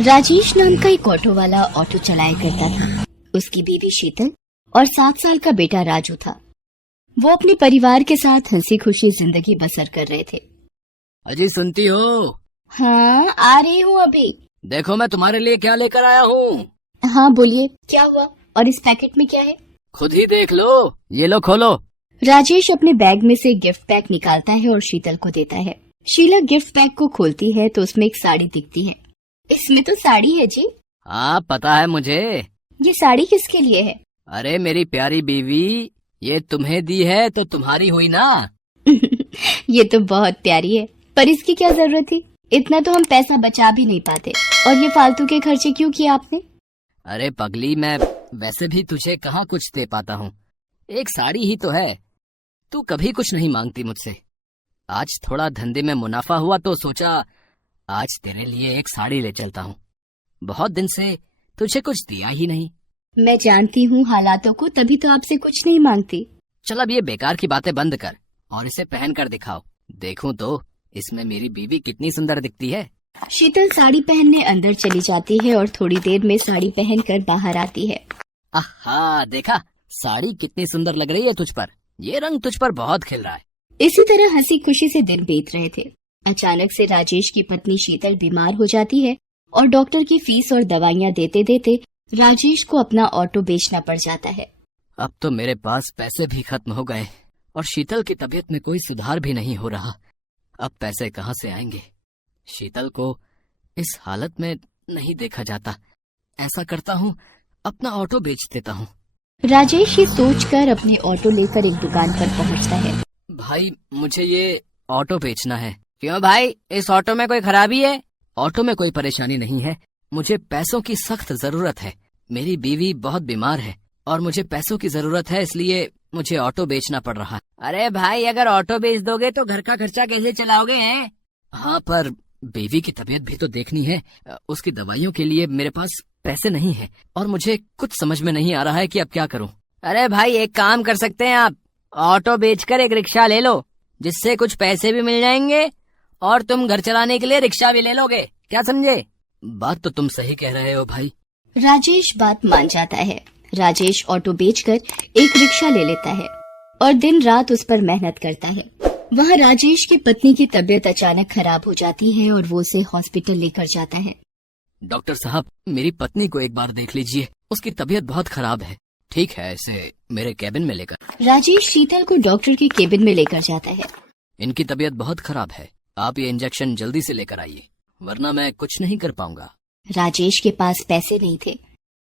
राजेश नाम का एक ऑटो वाला ऑटो चलाया करता था। उसकी बीवी शीतल और 7 साल का बेटा राजू था। वो अपने परिवार के साथ हंसी खुशी जिंदगी बसर कर रहे थे। अजी सुनती हो? हाँ, आ रही हूँ अभी। देखो मैं तुम्हारे लिए क्या लेकर आया हूँ। हाँ बोलिए, क्या हुआ? और इस पैकेट में क्या है? खुद ही देख लो, ये लो खोलो। राजेश अपने बैग में से गिफ्ट पैक निकालता है और शीतल को देता है। शीला गिफ्ट पैक को खोलती है तो उसमें एक साड़ी दिखती है। इसमें तो साड़ी है जी। हाँ पता है मुझे। ये साड़ी किसके लिए है? अरे मेरी प्यारी बीवी, ये तुम्हें दी है तो तुम्हारी हुई ना। ये तो बहुत प्यारी है, पर इसकी क्या जरूरत थी? इतना तो हम पैसा बचा भी नहीं पाते। और ये फालतू के खर्चे क्यों किए आपने? अरे पगली, मैं वैसे भी तुझे कहाँ कुछ दे पाता हूँ। एक साड़ी ही तो है। तू कभी कुछ नहीं मांगती मुझसे। आज थोड़ा धंधे में मुनाफा हुआ तो सोचा आज तेरे लिए एक साड़ी ले चलता हूँ। बहुत दिन से तुझे कुछ दिया ही नहीं। मैं जानती हूँ हालातों को, तभी तो आपसे कुछ नहीं मांगती। चल अब ये बेकार की बातें बंद कर और इसे पहन कर दिखाओ। देखूं तो इसमें मेरी बीवी कितनी सुंदर दिखती है। शीतल साड़ी पहनने अंदर चली जाती है और थोड़ी देर में साड़ी पहनकर बाहर आती है। आहा, देखा साड़ी कितनी सुंदर लग रही है तुझ पर। ये रंग तुझ पर बहुत खिल रहा है। इसी तरह हंसी खुशी से दिन बीत रहे थे। अचानक से राजेश की पत्नी शीतल बीमार हो जाती है और डॉक्टर की फीस और दवाइयाँ देते देते राजेश को अपना ऑटो बेचना पड़ जाता है। अब तो मेरे पास पैसे भी खत्म हो गए और शीतल की तबीयत में कोई सुधार भी नहीं हो रहा। अब पैसे कहाँ से आएंगे? शीतल को इस हालत में नहीं देखा जाता। ऐसा करता हूँ, अपना ऑटो बेच देता हूँ। राजेश ये सोचकर अपने ऑटो लेकर एक दुकान पर पहुँचता है। भाई मुझे ये ऑटो बेचना है। क्यों भाई, इस ऑटो में कोई खराबी है? ऑटो में कोई परेशानी नहीं है। मुझे पैसों की सख्त जरूरत है। मेरी बीवी बहुत बीमार है और मुझे पैसों की जरूरत है, इसलिए मुझे ऑटो बेचना पड़ रहा है। अरे भाई, अगर ऑटो बेच दोगे तो घर का खर्चा कैसे चलाओगे हैं? हाँ, पर बीवी की तबीयत भी तो देखनी है। उसकी दवाइयों के लिए मेरे पास पैसे नहीं है और मुझे कुछ समझ में नहीं आ रहा है कि अब क्या करूं। अरे भाई, एक काम कर सकते हैं आप। ऑटो बेचकर एक रिक्शा ले लो, जिससे कुछ पैसे भी मिल जाएंगे और तुम घर चलाने के लिए रिक्शा भी ले लोगे। क्या समझे? बात तो तुम सही कह रहे हो भाई। राजेश बात मान जाता है। राजेश ऑटो बेचकर एक रिक्शा ले लेता है और दिन रात उस पर मेहनत करता है। वहाँ राजेश की पत्नी की तबीयत अचानक खराब हो जाती है और वो उसे हॉस्पिटल लेकर जाता है। डॉक्टर साहब, मेरी पत्नी को एक बार देख लीजिए, उसकी तबीयत बहुत खराब है। ठीक है, इसे मेरे केबिन में लेकर। राजेश शीतल को डॉक्टर के केबिन में लेकर जाता है। इनकी तबीयत बहुत खराब है, आप ये इंजेक्शन जल्दी से लेकर आइए, वरना मैं कुछ नहीं कर पाऊंगा। राजेश के पास पैसे नहीं थे।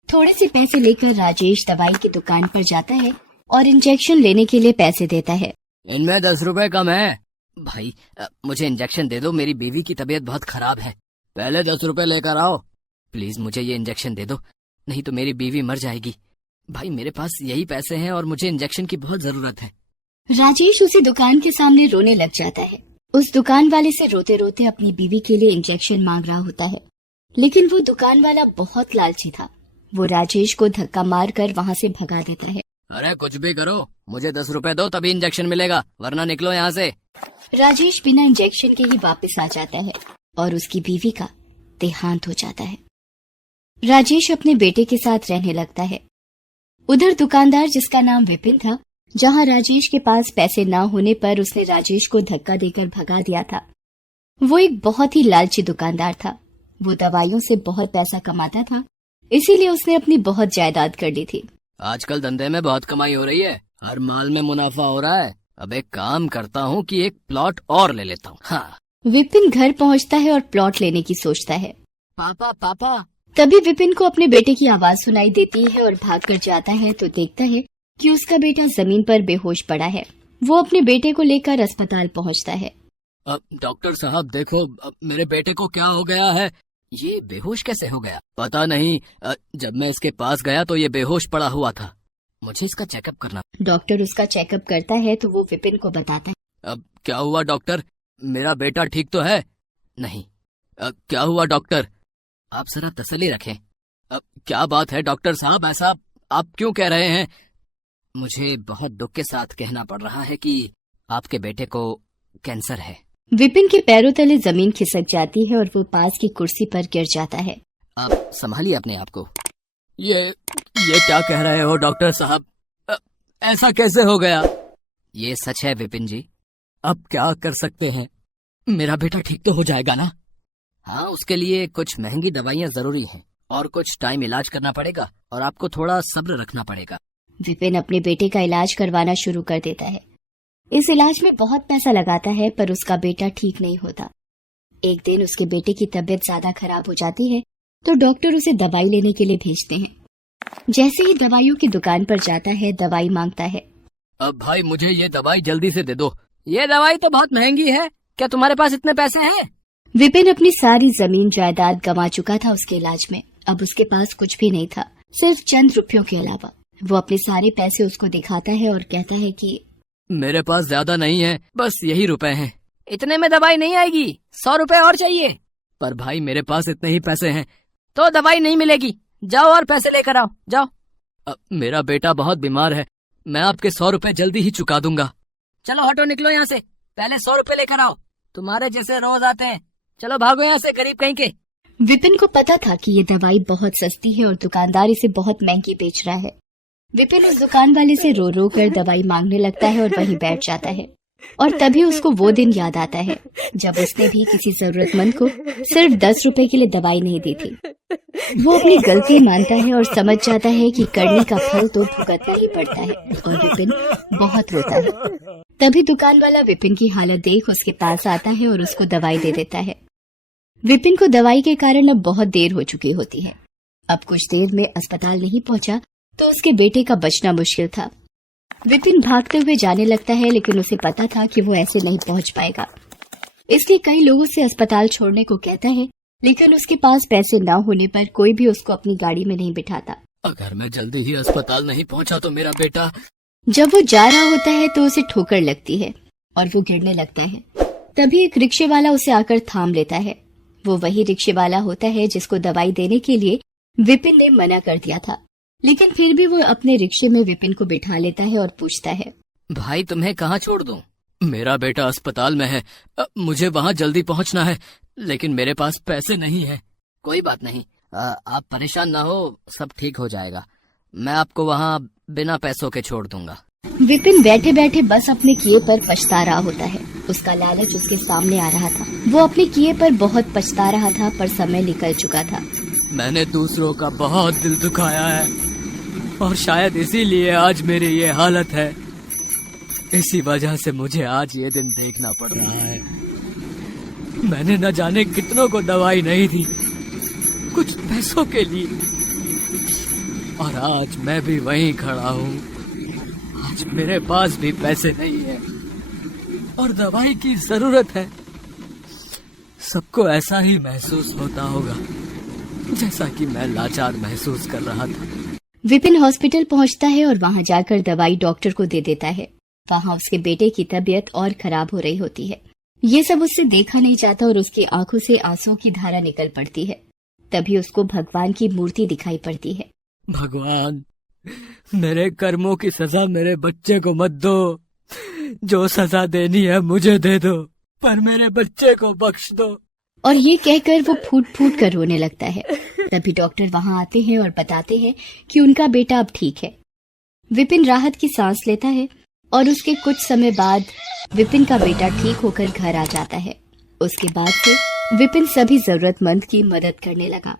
थोड़े से पैसे लेकर राजेश दवाई की दुकान पर जाता है और इंजेक्शन लेने के लिए पैसे देता है। इनमें 10 रुपए कम है। भाई मुझे इंजेक्शन दे दो, मेरी बीवी की तबीयत बहुत खराब है। पहले 10 रुपए लेकर आओ। प्लीज मुझे ये इंजेक्शन दे दो, नहीं तो मेरी बीवी मर जाएगी। भाई मेरे पास यही पैसे हैं और मुझे इंजेक्शन की बहुत जरूरत है। राजेश उसी दुकान के सामने रोने लग जाता है। उस दुकान वाले से रोते रोते अपनी बीवी के लिए इंजेक्शन मांग रहा होता है, लेकिन वो दुकान वाला बहुत लालची था। वो राजेश को धक्का मारकर वहाँ से भगा देता है। अरे कुछ भी करो, मुझे 10 रुपए दो तभी इंजेक्शन मिलेगा, वरना निकलो यहाँ से। राजेश बिना इंजेक्शन के ही वापस आ जाता है और उसकी बीवी का देहांत हो जाता है। राजेश अपने बेटे के साथ रहने लगता है। उधर दुकानदार, जिसका नाम विपिन था, जहाँ राजेश के पास पैसे न होने पर उसने राजेश को धक्का देकर भगा दिया था, वो एक बहुत ही लालची दुकानदार था। वो दवाइयों से बहुत पैसा कमाता था, इसीलिए उसने अपनी बहुत जायदाद कर ली थी। आजकल धंधे में बहुत कमाई हो रही है, हर माल में मुनाफा हो रहा है। अब एक काम करता हूँ कि एक प्लॉट और ले लेता हूँ। हाँ। विपिन घर पहुँचता है और प्लॉट लेने की सोचता है। पापा पापा। तभी विपिन को अपने बेटे की आवाज सुनाई देती है और भागकर जाता है तो देखता है कि उसका बेटा जमीन पर बेहोश पड़ा है। वो अपने बेटे को लेकर अस्पताल पहुँचता है। डॉक्टर साहब देखो, मेरे बेटे को क्या हो गया है? ये बेहोश कैसे हो गया? पता नहीं, जब मैं इसके पास गया तो ये बेहोश पड़ा हुआ था। मुझे इसका चेकअप करना। डॉक्टर उसका चेकअप करता है तो वो विपिन को बताता है। अब क्या हुआ डॉक्टर? मेरा बेटा ठीक तो है? नहीं। क्या हुआ डॉक्टर? आप जरा तसल्ली रखें। क्या बात है डॉक्टर साहब, ऐसा आप क्यों कह रहे हैं? मुझे बहुत दुख के साथ कहना पड़ रहा है कि आपके बेटे को कैंसर है। विपिन के पैरों तले जमीन खिसक जाती है और वो पास की कुर्सी पर गिर जाता है। आप संभालिए अपने आप को। ये क्या कह रहे हो डॉक्टर साहब? ऐसा कैसे हो गया? ये सच है विपिन जी। अब क्या कर सकते हैं? मेरा बेटा ठीक तो हो जाएगा ना? हाँ, उसके लिए कुछ महंगी दवाइयाँ जरूरी हैं और कुछ टाइम इलाज करना पड़ेगा और आपको थोड़ा सब्र रखना पड़ेगा। विपिन अपने बेटे का इलाज करवाना शुरू कर देता है। इस इलाज में बहुत पैसा लगाता है पर उसका बेटा ठीक नहीं होता। एक दिन उसके बेटे की तबीयत ज्यादा खराब हो जाती है तो डॉक्टर उसे दवाई लेने के लिए भेजते हैं। जैसे ही दवाइयों की दुकान पर जाता है, दवाई मांगता है। अब भाई मुझे ये दवाई जल्दी से दे दो। ये दवाई तो बहुत महंगी है, क्या तुम्हारे पास इतने पैसे हैं? विपिन अपनी सारी जमीन जायदाद गंवा चुका था उसके इलाज में। अब उसके पास कुछ भी नहीं था, सिर्फ चंद रुपयों के अलावा। वो अपने सारे पैसे उसको दिखाता है और कहता है कि मेरे पास ज्यादा नहीं है, बस यही रुपए हैं। इतने में दवाई नहीं आएगी, 100 रुपए और चाहिए। पर भाई मेरे पास इतने ही पैसे हैं तो दवाई नहीं मिलेगी। जाओ और पैसे लेकर आओ, जाओ। मेरा बेटा बहुत बीमार है, मैं आपके 100 रुपए जल्दी ही चुका दूंगा। चलो हटो, निकलो यहाँ से, पहले 100 रुपए लेकर आओ। तुम्हारे जैसे रोज आते हैं, चलो भागो यहाँ से, गरीब कहीं के। विपिन को पता था कि ये दवाई बहुत सस्ती है और दुकानदार इसे बहुत महंगी बेच रहा है। विपिन उस दुकान वाले से रो रो कर दवाई मांगने लगता है और वहीं बैठ जाता है। और तभी उसको वो दिन याद आता है जब उसने भी किसी जरूरतमंद को सिर्फ 10 रुपए के लिए दवाई नहीं दी थी। वो अपनी गलती मानता है और समझ जाता है कि करने का फल तो भुगतना ही पड़ता है और विपिन बहुत रोता है। तभी दुकान वाला विपिन की हालत देख उसके पास आता है और उसको दवाई दे देता है। विपिन को दवाई के कारण अब बहुत देर हो चुकी होती है। अब कुछ देर में अस्पताल नहीं पहुंचा तो उसके बेटे का बचना मुश्किल था। विपिन भागते हुए जाने लगता है, लेकिन उसे पता था कि वो ऐसे नहीं पहुंच पाएगा, इसलिए कई लोगों से अस्पताल छोड़ने को कहता है, लेकिन उसके पास पैसे न होने पर कोई भी उसको अपनी गाड़ी में नहीं बिठाता। अगर मैं जल्दी ही अस्पताल नहीं पहुंचा तो मेरा बेटा। जब वो जा रहा होता है तो उसे ठोकर लगती है और वो गिरने लगता है। तभी एक रिक्शे वाला उसे आकर थाम लेता है। वो वही रिक्शे वाला होता है जिसको दवाई देने के लिए विपिन ने मना कर दिया था, लेकिन फिर भी वो अपने रिक्शे में विपिन को बिठा लेता है और पूछता है, भाई तुम्हें कहाँ छोड़ दूं? मेरा बेटा अस्पताल में है, मुझे वहाँ जल्दी पहुँचना है, लेकिन मेरे पास पैसे नहीं है। कोई बात नहीं, आप परेशान ना हो, सब ठीक हो जाएगा। मैं आपको वहाँ बिना पैसों के छोड़ दूंगा। विपिन बैठे बैठे बस अपने किए पर पछता रहा होता है। उसका लालच उसके सामने आ रहा था। वो अपने किए पर बहुत पछता रहा था, पर समय निकल चुका था। मैंने दूसरों का बहुत दिल दुखाया है और शायद इसीलिए आज मेरी ये हालत है। इसी वजह से मुझे आज ये दिन देखना पड़ रहा है। मैंने न जाने कितनों को दवाई नहीं दी, कुछ पैसों के लिए, और आज मैं भी वहीं खड़ा हूँ। आज मेरे पास भी पैसे नहीं है और दवाई की जरूरत है। सबको ऐसा ही महसूस होता होगा जैसा कि मैं लाचार महसूस कर रहा था। विपिन हॉस्पिटल पहुंचता है और वहां जाकर दवाई डॉक्टर को दे देता है। वहां उसके बेटे की तबीयत और खराब हो रही होती है। ये सब उससे देखा नहीं जाता और उसकी आंखों से आंसुओं की धारा निकल पड़ती है। तभी उसको भगवान की मूर्ति दिखाई पड़ती है। भगवान, मेरे कर्मों की सजा मेरे बच्चे को मत दो। जो सजा देनी है मुझे दे दो, पर मेरे बच्चे को बख्श दो। और ये कहकर वो फूट फूट कर रोने लगता है। तभी डॉक्टर वहां आते हैं और बताते हैं कि उनका बेटा अब ठीक है। विपिन राहत की सांस लेता है और उसके कुछ समय बाद विपिन का बेटा ठीक होकर घर आ जाता है। उसके बाद से विपिन सभी जरूरतमंद की मदद करने लगा।